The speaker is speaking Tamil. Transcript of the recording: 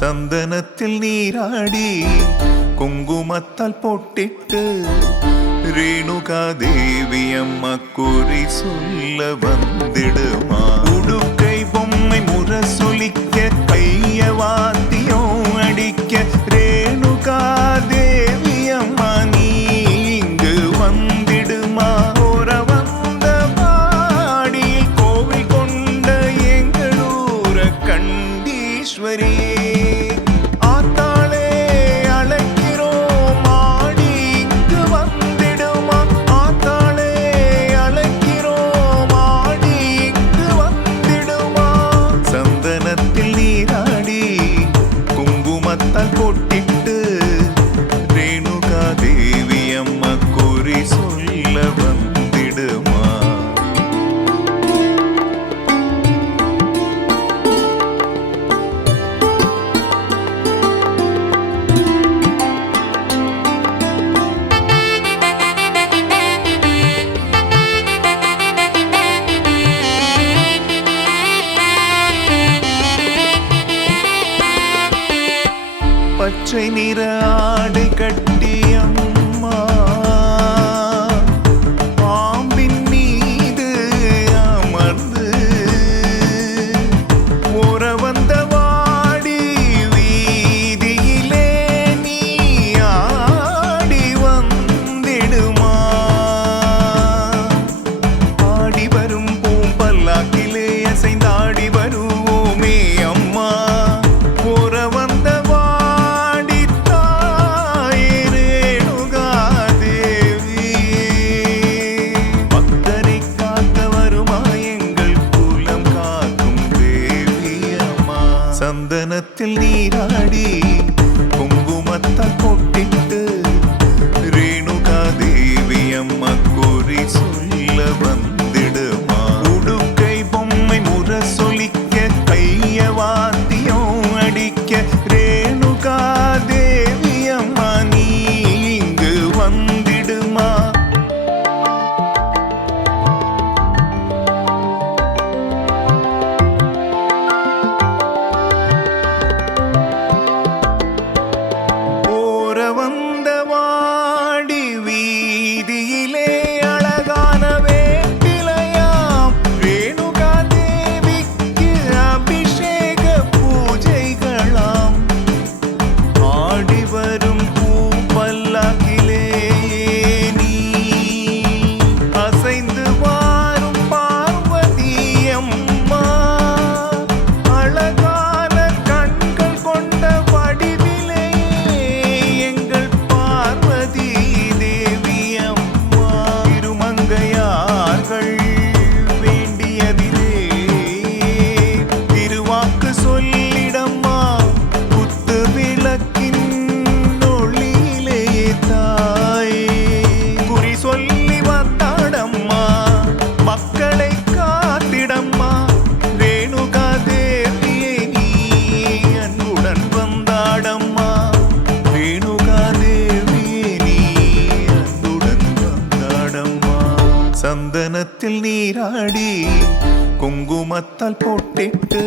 சந்தனத்தில் நீராடி குங்குமத்தால் பொட்டிட்டு ரேணுகா தேவி அம்மா குறி சொல்ல வந்திடுமா. உடுக்கை பொம்மை முரசொலிக்க கைய வாத்தியம் அடிக்க ரேணுகா தேவி அம்மா நீ இங்கு வந்திடுமா. போற வந்த பாடியில் கோவில் கொண்ட எங்களூர கண்டீஸ்வரி பொட்டிட்டு ரேணுகா தேவி அம்மா குறி சொல்ல வந்திடுமா. பச்சை நிற ஆடை கட்டி அம்மா பாம்பின் மீது அமர்ந்து ஓர வந்த வாடி வீதியிலே நீ ஆடி வந்திடுமா. ஆடி வரும் பூம்பல்லாக்கிலே அசைந்தாடி வருவோமே அம்மா. ஓர வந்த சந்தனத்தில் நீராடி குங்குமத்தால் பொட்டிட்டு ரேணுகா தேவி அம்மா குறி சொல்ல வந்திடுமா. உடுக்கை பொம்மை முரசொலிக்க கைய வாத்தியம் அடிக்க ரேணுகா தேவி அம்மா நீ இங்கு வந்திடுமா. சந்தனத்தில் நீராடி குங்குமத்தால் பொட்டிட்டு